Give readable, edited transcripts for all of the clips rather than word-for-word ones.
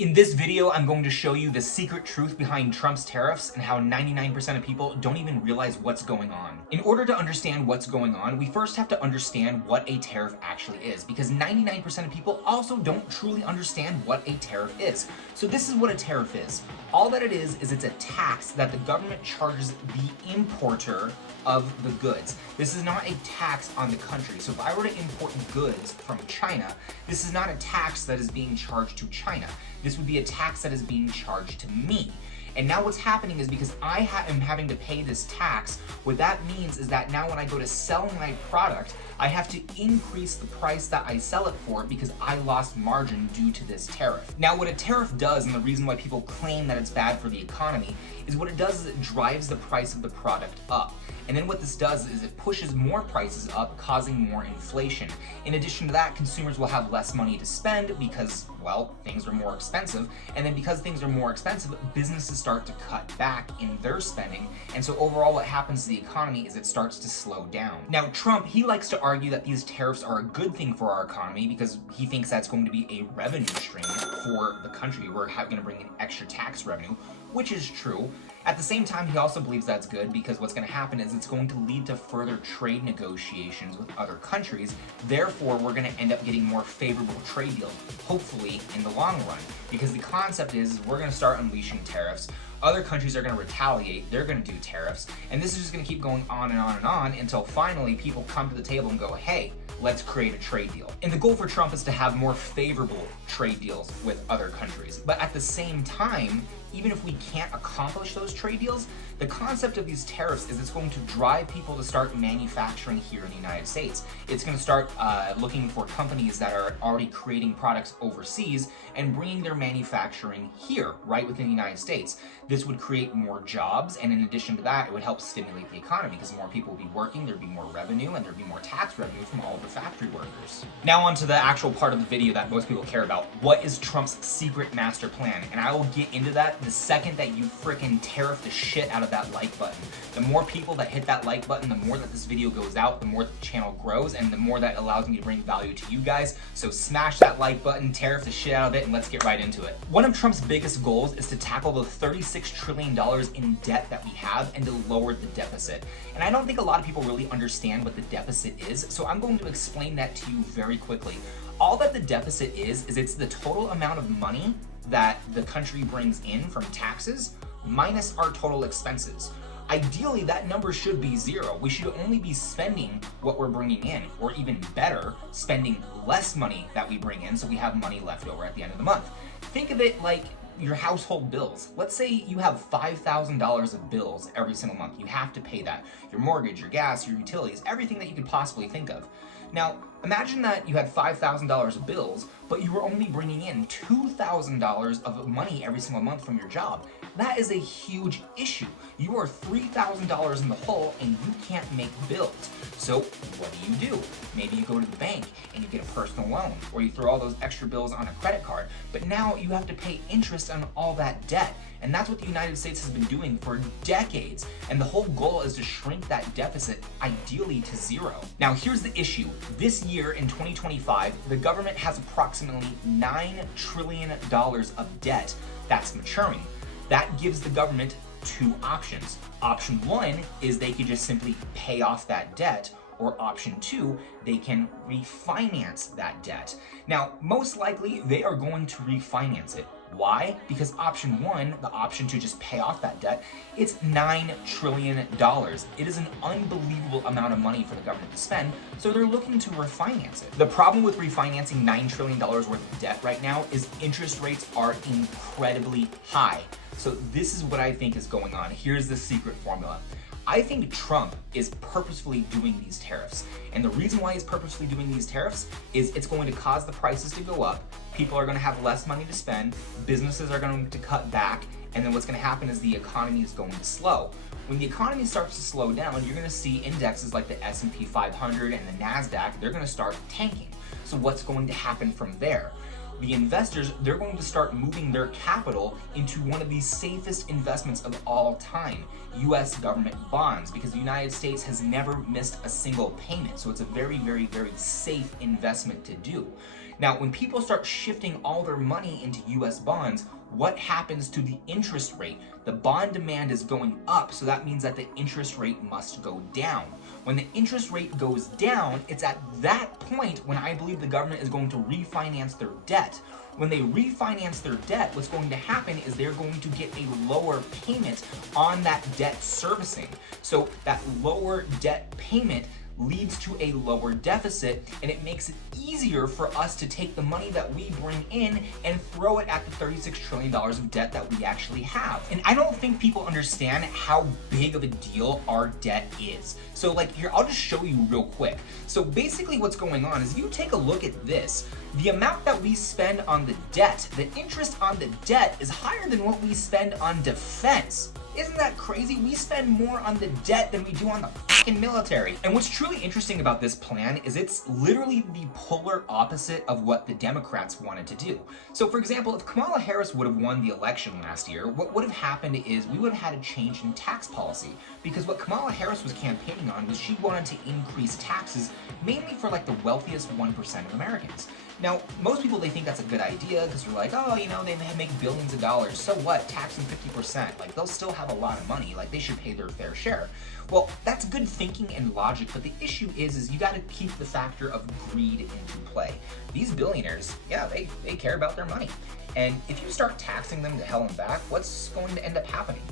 In this video, I'm going to show you the secret truth behind Trump's tariffs and how 99% of people don't even realize what's going on. In order to understand what's going on, we first have to understand what a tariff actually is, because 99% of people also don't truly understand what a tariff is. So this is what a tariff is. All that it is it's a tax that the government charges the importer of the goods. This is not a tax on the country. So if I were to import goods from China, this is not a tax that is being charged to China. This would be a tax that is being charged to me. And now what's happening is because I am having to pay this tax, what that means is that now when I go to sell my product, I have to increase the price that I sell it for because I lost margin due to this tariff. Now what a tariff does, and the reason why people claim that it's bad for the economy, is what it does is it drives the price of the product up. And then what this does is it pushes more prices up, causing more inflation. In addition to that, consumers will have less money to spend because, well, things are more expensive. And then because things are more expensive, businesses start to cut back in their spending. And so overall what happens to the economy is it starts to slow down. Now Trump, he likes to argue that these tariffs are a good thing for our economy because he thinks that's going to be a revenue stream for the country. We're going to bring in extra tax revenue, which is true. At the same time, he also believes that's good because what's going to happen is it's going to lead to further trade negotiations with other countries. Therefore, we're going to end up getting more favorable trade deals, hopefully in the long run. Because the concept is we're going to start unleashing tariffs. Other countries are going to retaliate, they're going to do tariffs, and this is just going to keep going on and on and on until finally people come to the table and go, hey, let's create a trade deal. And the goal for Trump is to have more favorable trade deals with other countries. But at the same time, even if we can't accomplish those trade deals, the concept of these tariffs is it's going to drive people to start manufacturing here in the United States. It's going to start looking for companies that are already creating products overseas and bringing their manufacturing here, right within the United States. This would create more jobs, and in addition to that, it would help stimulate the economy because more people would be working, there'd be more revenue, and there'd be more tax revenue from all of the factory workers. Now on to the actual part of the video that most people care about. What is Trump's secret master plan? And I will get into that the second that you frickin' tariff the shit out of that like button. The more people that hit that like button, the more that this video goes out, the more the channel grows, and the more that allows me to bring value to you guys. So smash that like button, tariff the shit out of it, and let's get right into it. One of Trump's biggest goals is to tackle the $36 trillion in debt that we have and to lower the deficit. And I don't think a lot of people really understand what the deficit is, so I'm going to explain that to you very quickly. All that the deficit is it's the total amount of money that the country brings in from taxes minus our total expenses. Ideally, that number should be zero. We should only be spending what we're bringing in, or even better, spending less money that we bring in so we have money left over at the end of the month. Think of it like your household bills. Let's say you have $5,000 of bills every single month. You have to pay that. Your mortgage, your gas, your utilities, everything that you could possibly think of. Now, imagine that you had $5,000 of bills, but you were only bringing in $2,000 of money every single month from your job. That is a huge issue. You are $3,000 in the hole and you can't make bills. So what do? Maybe you go to the bank and you get a personal loan, or you throw all those extra bills on a credit card, but now you have to pay interest on all that debt. And that's what the United States has been doing for decades. And the whole goal is to shrink that deficit, ideally to zero. Now here's the issue. This year in 2025, the government has approximately $9 trillion of debt that's maturing. That gives the government two options. Option one is they could just simply pay off that debt, or option two, they can refinance that debt. Now, most likely they are going to refinance it. Why? Because option one, the option to just pay off that debt, it's $9 trillion. It is an unbelievable amount of money for the government to spend, so they're looking to refinance it. The problem with refinancing $9 trillion worth of debt right now is interest rates are incredibly high. So this is what I think is going on. Here's the secret formula. I think Trump is purposefully doing these tariffs. And the reason why he's purposefully doing these tariffs is it's going to cause the prices to go up, people are going to have less money to spend, businesses are going to cut back, and then what's going to happen is the economy is going to slow. When the economy starts to slow down, you're going to see indexes like the S&P 500 and the NASDAQ, they're going to start tanking. So what's going to happen from there? The investors, they're going to start moving their capital into one of the safest investments of all time, US government bonds, because the United States has never missed a single payment. So it's a very, very, very safe investment to do. Now, when people start shifting all their money into US bonds, what happens to the interest rate? The bond demand is going up, so that means that the interest rate must go down. When the interest rate goes down, it's at that point when I believe the government is going to refinance their debt. When they refinance their debt, what's going to happen is they're going to get a lower payment on that debt servicing. So that lower debt payment leads to a lower deficit, and it makes it easier for us to take the money that we bring in and throw it at the $36 trillion of debt that we actually have. And I don't think people understand how big of a deal our debt is. So like here, I'll just show you real quick. So basically what's going on is, if you take a look at this, the amount that we spend on the debt, the interest on the debt is higher than what we spend on defense. Isn't that crazy? We spend more on the debt than we do on the fucking military. And what's truly interesting about this plan is it's literally the polar opposite of what the Democrats wanted to do. So for example, if Kamala Harris would have won the election last year, what would have happened is we would have had a change in tax policy. Because what Kamala Harris was campaigning on was she wanted to increase taxes mainly for like the wealthiest 1% of Americans. Now, most people, they think that's a good idea because they're like, oh, you know, they make billions of dollars. So what? Tax them 50%. Like, they'll still have a lot of money. Like, they should pay their fair share. Well, that's good thinking and logic, but the issue is you got to keep the factor of greed into play. These billionaires, yeah, they care about their money. And if you start taxing them to hell and back, what's going to end up happening?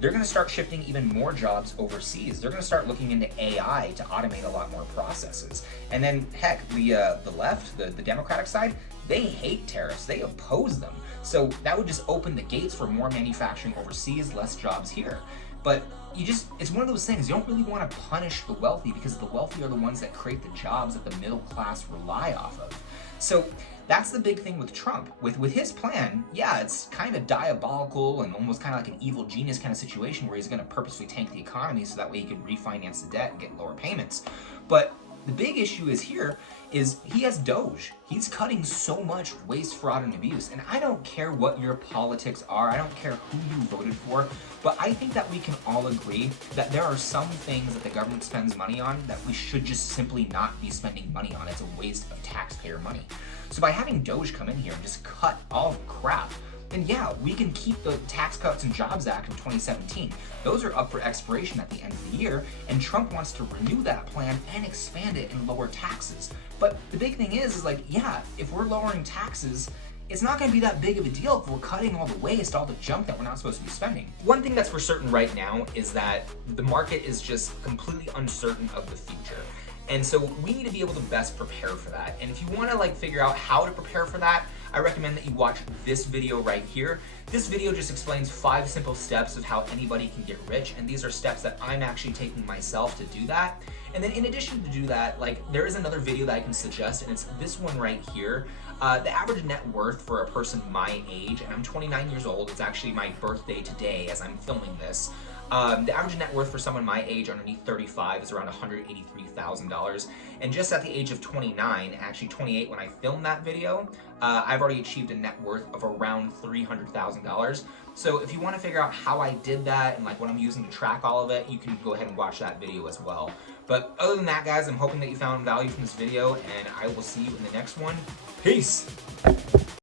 They're going to start shifting even more jobs overseas. They're going to start looking into AI to automate a lot more processes. And then, heck, the left, the Democratic side, they hate tariffs. They oppose them. So that would just open the gates for more manufacturing overseas, less jobs here. But it's one of those things, you don't really want to punish the wealthy because the wealthy are the ones that create the jobs that the middle class rely off of. So that's the big thing with Trump. With his plan, yeah, it's kind of diabolical and almost kind of like an evil genius kind of situation where he's going to purposely tank the economy so that way he can refinance the debt and get lower payments. But the big issue is he has Doge. He's cutting so much waste, fraud, and abuse. And I don't care what your politics are. I don't care who you voted for. But I think that we can all agree that there are some things that the government spends money on that we should just simply not be spending money on. It's a waste of taxpayer money. So by having Doge come in here and just cut all the crap, then yeah, we can keep the Tax Cuts and Jobs Act of 2017. Those are up for expiration at the end of the year, and Trump wants to renew that plan and expand it and lower taxes. But the big thing is like, yeah, if we're lowering taxes, it's not going to be that big of a deal if we're cutting all the waste, all the junk that we're not supposed to be spending. One thing that's for certain right now is that the market is just completely uncertain of the future. And so we need to be able to best prepare for that. And if you want to like figure out how to prepare for that, I recommend that you watch this video right here. This video just explains 5 simple steps of how anybody can get rich, and these are steps that I'm actually taking myself to do that. And then in addition to do that, like there is another video that I can suggest, and it's this one right here. The average net worth for a person my age, and I'm 29 years old, it's actually my birthday today as I'm filming this. The average net worth for someone my age underneath 35 is around $183,000. And just at the age of 29, actually 28 when I filmed that video, I've already achieved a net worth of around $300,000. So if you want to figure out how I did that and like what I'm using to track all of it, you can go ahead and watch that video as well. But other than that, guys, I'm hoping that you found value from this video, and I will see you in the next one. Peace!